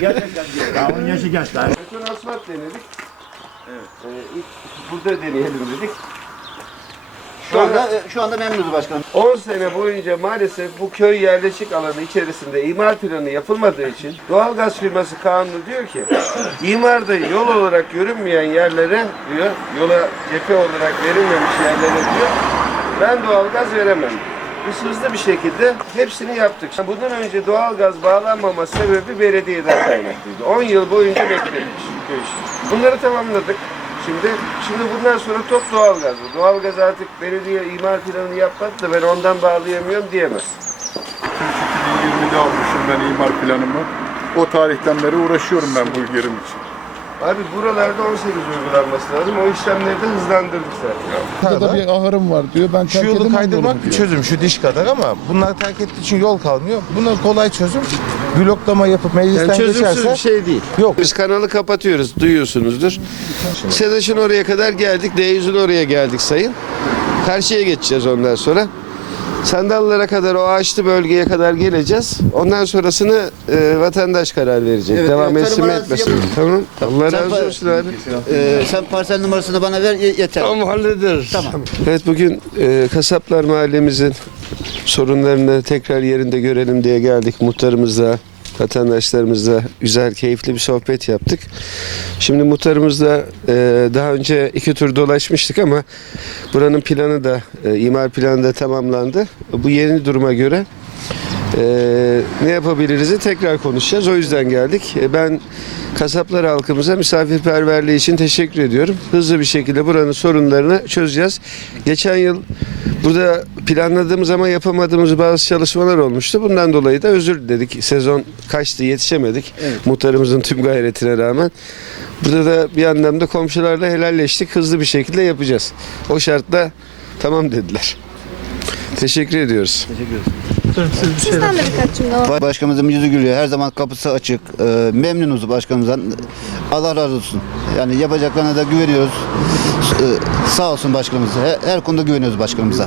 Gerçekten yaşı genç daha. Beton asfalt denedik. Evet. Ee, ilk burada deneyelim dedik. Şu anda şu anda memnunuz başkanım. 10 sene boyunca maalesef bu köy yerleşik alanı içerisinde imar planı yapılmadığı için doğalgaz firması kanunu diyor ki imarda yol olarak görünmeyen yerlere diyor yola cephe olarak verilmemiş yerlere diyor ben doğalgaz veremem. Biz hızlı bir şekilde hepsini yaptık. Bundan önce doğalgaz bağlanmama sebebi belediyeden kaynaklıydı. 10 yıl boyunca bekledik köy işi. Bunları tamamladık. Şimdi şimdi bundan sonra top doğalgaz. Doğalgaz artık belediye imar planını yapmadı da ben ondan bağlayamıyorum diyemez. 2020'de almışım ben imar planımı. O tarihten beri uğraşıyorum ben bu yerim için. Abi buralarda 18 uygulanması lazım. O işlemleri de hızlandırdık zaten. Burada da bir ahırım var diyor. Ben Şu yolu edemem kaydırmak bir diyor. çözüm şu diş kadar ama bunlar terk ettiği için yol kalmıyor. Buna kolay çözüm. Bloklama yapıp meclisten Yani çözümsüz geçerse bir şey değil. Yok. Biz kanalı kapatıyoruz, duyuyorsunuzdur. Sedaş'ın oraya kadar geldik, D100'ün oraya geldik sayın. Karşıya geçeceğiz ondan sonra. Sandallara kadar o ağaçlı bölgeye kadar geleceğiz. Ondan sonrasını e, vatandaş karar verecek. Evet, Devam evet, etsin mi tarım arazisi etmesin mi? Tamam. Allah Sen razı olsun abi. Ee, sen parsel numarasını bana ver ye- yeter. Tamam hallederiz. Tamam. Evet bugün e, Kasaplar Mahallemizin sorunlarını tekrar yerinde görelim diye geldik. Muhtarımızla, vatandaşlarımızla güzel, keyifli bir sohbet yaptık. Şimdi muhtarımızla e, daha önce iki tur dolaşmıştık ama buranın planı da, e, imar planı da tamamlandı. Bu yeni duruma göre e, ne yapabiliriz'i tekrar konuşacağız. O yüzden geldik. E, ben kasaplar halkımıza misafirperverliği için teşekkür ediyorum. Hızlı bir şekilde buranın sorunlarını çözeceğiz. Geçen yıl burada planladığımız ama yapamadığımız bazı çalışmalar olmuştu. Bundan dolayı da özür diledik. Sezon kaçtı yetişemedik. Muhtarımızın tüm gayretine rağmen. Burada da bir anlamda komşularla helalleştik. Hızlı bir şekilde yapacağız. O şartla tamam dediler. Teşekkür ediyoruz. Sizden de birkaç cümle. Ba- Başkanımızın yüzü gülüyor. Her zaman kapısı açık. Ee, memnunuz başkanımızdan. Allah razı olsun. Yani yapacaklarına da güveniyoruz. Ee, sağ olsun başkanımız. Her, her konuda güveniyoruz başkanımıza.